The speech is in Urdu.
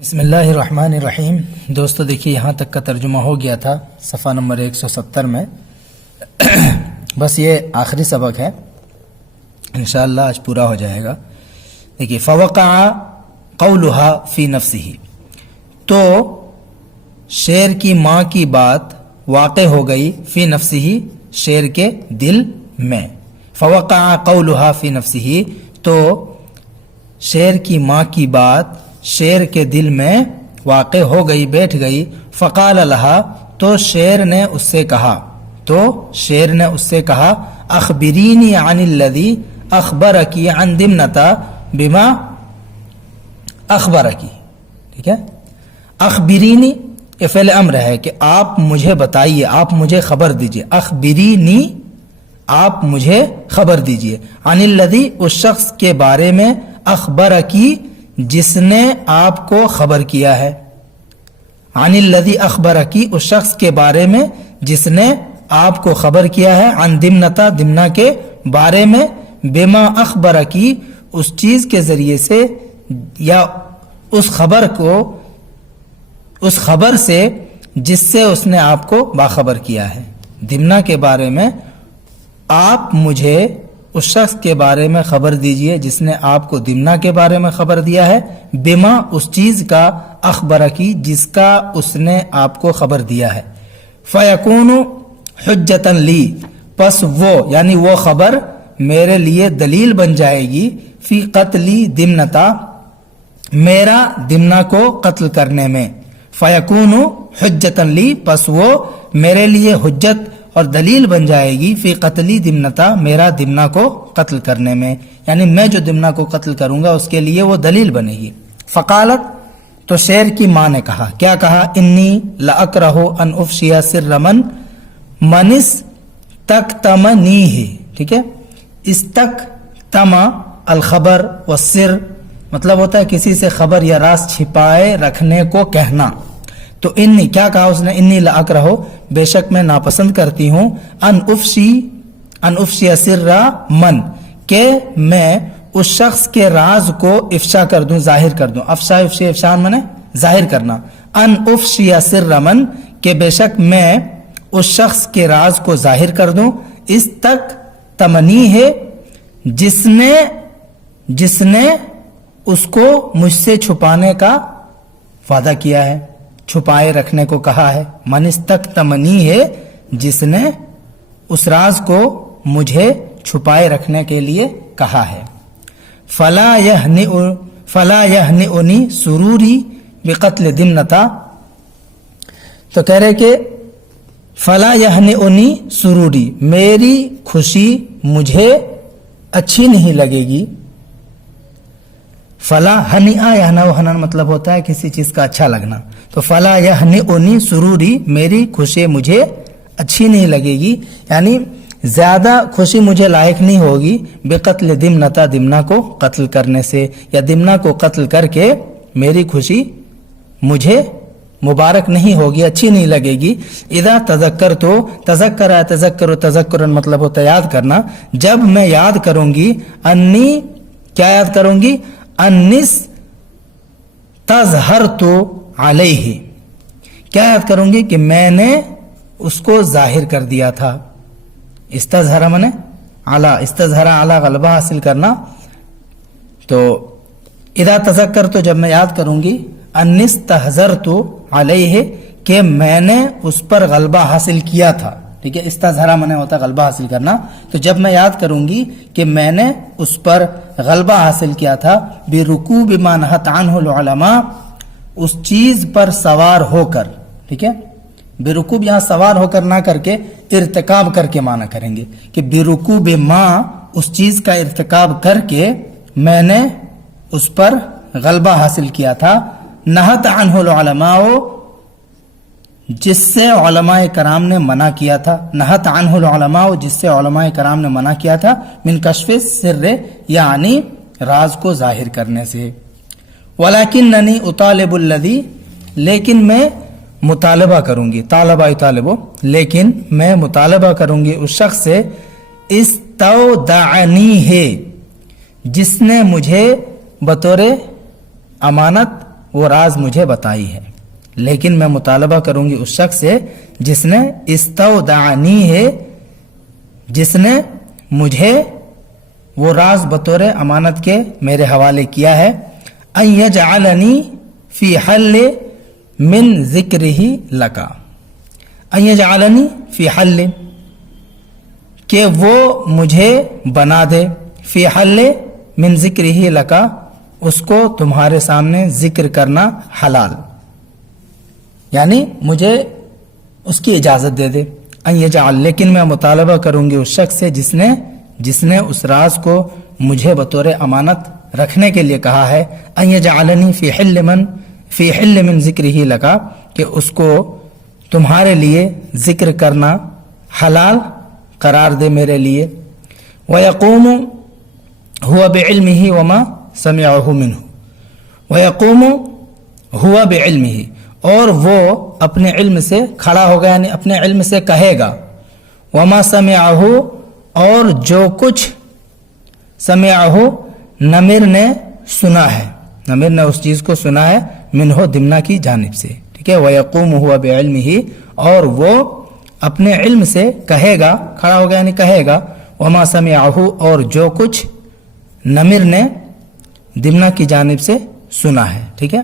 بسم اللہ الرحمن الرحیم۔ دوستو دیکھیے یہاں تک کا ترجمہ ہو گیا تھا صفحہ نمبر 170 میں۔ بس یہ آخری سبق ہے، انشاءاللہ آج پورا ہو جائے گا۔ دیکھیے فوقع قولها فی نفسہ، تو شیر کی ماں کی بات واقع ہو گئی فی نفسہ، شیر کے دل میں۔ فوقع قولها فی نفسہ، تو شیر کی ماں کی بات شیر کے دل میں واقع ہو گئی، بیٹھ گئی۔ فقال لها، تو شیر نے اس سے کہا اخبرینی عن الذی اخبرکی عن دمنتا بما اخبرکی۔ ٹھیک ہے، اخبرینی یہ فعل امر ہے کہ آپ مجھے بتائیے، آپ مجھے خبر دیجئے۔ اخبرینی، آپ مجھے خبر دیجئے۔ عن الذی، اس شخص کے بارے میں، اخبرکی، جس نے آپ کو خبر کیا ہے۔ عن الذی اخبرکی، اس شخص کے بارے میں جس نے آپ کو خبر کیا ہے۔ عن دمنتا، دمنا کے بارے میں۔ بما اخبرکی، اس چیز کے ذریعے سے یا اس خبر سے جس سے اس نے آپ کو باخبر کیا ہے۔ دمنا کے بارے میں آپ مجھے اس شخص کے بارے میں خبر دیجئے جس نے آپ کو دمنا کے بارے میں خبر دیا ہے۔ بما، اس چیز کا، اخبرکی، جس کا اس نے آپ کو خبر دیا ہے۔ فیکون حجتا لی، پس وہ یعنی وہ خبر میرے لیے دلیل بن جائے گی۔ فی قتلی دمنتا، میرا دمنا کو قتل کرنے میں۔ فیکون حجتا لی، پس وہ میرے لیے حجت اور دلیل بن جائے گی۔ فی قتلی دمنتا، میرا دمنا کو قتل کرنے میں، یعنی میں جو دمنا کو قتل کروں گا اس کے لیے وہ دلیل بنے گی۔ فقالت، تو شیر کی ماں نے کہا، کیا کہا؟ انی لاکرہ ان افشی سر من استکتمنیہ۔ ٹھیک ہے، استکتم الخبر والسر، مطلب ہوتا ہے کسی سے خبر یا راز چھپائے رکھنے کو کہنا۔ تو انی، کیا کہا اس نے؟ انی لاکرہ، بے شک میں ناپسند کرتی ہوں، ان افشی سر من، کہ میں اس شخص کے راز کو افشا کر دوں، ظاہر کر دوں۔ افشان منے ظاہر کرنا۔ ان افشی سر من، کہ بے شک میں اس شخص کے راز کو ظاہر کر دوں۔ اس تک تمنی ہے، جس نے اس کو مجھ سے چھپانے کا وعدہ کیا ہے، چھپائے رکھنے کو کہا ہے۔ من استکتمنی ہے، جس نے اس راز کو مجھے چھپائے رکھنے کے لیے کہا ہے۔ فلا یہنئنی سروری بقتل دمنتا، تو کہہ رہے کہ فلا یہنئنی سروری، میری خوشی مجھے اچھی نہیں لگے گی۔ فلا ہنیٰ، یہنا مطلب ہوتا ہے کسی چیز کا اچھا لگنا۔ تو فلا یہنئنی سروری، میری خوشی مجھے اچھی نہیں لگے گی، یعنی زیادہ خوشی مجھے لائق نہیں ہوگی بقتل دمنتا، دمنا کو قتل کرنے سے، یا دمنا کو قتل کر کے میری خوشی مجھے مبارک نہیں ہوگی، اچھی نہیں لگے گی۔ اذا تذکر، تو تذکر مطلب ہوتا ہے یاد کرنا۔ جب میں یاد کروں گی، انی، کیا یاد کروں گی؟ انس تظہرت علیہ، کیا یاد کروں گی؟ کہ میں نے اس کو ظاہر کر دیا تھا۔ استظہر منے علی، استظہر علی، غلبہ حاصل کرنا۔ تو اذا تذکر، تو جب میں یاد کروں گی، انس تظہرت علیہ، کہ میں نے اس پر غلبہ حاصل کیا تھا۔ ٹھیک ہے، استظہرہ منے ہوتا ہے غلبہ حاصل کرنا۔ تو جب میں یاد کروں گی کہ میں نے اس پر غلبہ حاصل کیا تھا، برکوب ما نہت عنہ العلماء، اس چیز پر سوار ہو کر۔ ٹھیک ہے، برکوب یہاں سوار ہو کر نہ کر کے ارتکاب کر کے معنی کریں گے کہ برکوب ما، اس چیز کا ارتکاب کر کے میں نے اس پر غلبہ حاصل کیا تھا۔ نہت عنہ العلماء، جس سے علماء کرام نے منع کیا تھا۔ نہت عنہ العلماء، جس سے علماء کرام نے منع کیا تھا۔ من کشف السر، یعنی راز کو ظاہر کرنے سے۔ ولکننی اطالب الذی، لیکن میں مطالبہ کروں گی، طالبہ یطالبو، لیکن میں مطالبہ کروں گی اس شخص سے، استودعنی ہے، جس نے مجھے بطور امانت وہ راز مجھے بتائی ہے، لیکن میں مطالبہ کروں گی اس شخص سے جس نے استودعنی ہے، جس نے مجھے وہ راز بطور امانت کے میرے حوالے کیا ہے، ان یجعلنی فی حل من ذکرہ لکا، ان یجعلنی فی حل، کہ وہ مجھے بنا دے، فی حل من ذکرہ لکا، اس کو تمہارے سامنے ذکر کرنا حلال، یعنی مجھے اس کی اجازت دے دے، ان یجعل، لیکن میں مطالبہ کروں گی اس شخص سے جس نے اس راز کو مجھے بطور امانت رکھنے کے لیے کہا ہے، ان یجعلنی فی حل من ذکرہ لکا، کہ اس کو تمہارے لیے ذکر کرنا حلال قرار دے میرے لیے، وَيَقُومُ هُوَ بِعِلْمِهِ وَمَا سَمِعَهُ مِنْهُ، وَيَقُومُ هُوَ بِعِلْمِهِ، اور وہ اپنے علم سے کھڑا ہوگا، یعنی اپنے علم سے کہے گا، وَمَا سَمِعَهُ، اور جو کچھ سمعہ نمر نے سنا ہے، نمر نے اس چیز کو سنا ہے، منہ دمنہ کی جانب سے، ٹھیک ہے، وَيَقُومُ هُوَ بِعِلْمِهِ، اور وہ اپنے علم سے کہے گا، کھڑا ہوگا یعنی کہے گا، وما سمعہ، اور جو کچھ نمر نے دمنہ کی جانب سے سنا ہے، ٹھیک ہے۔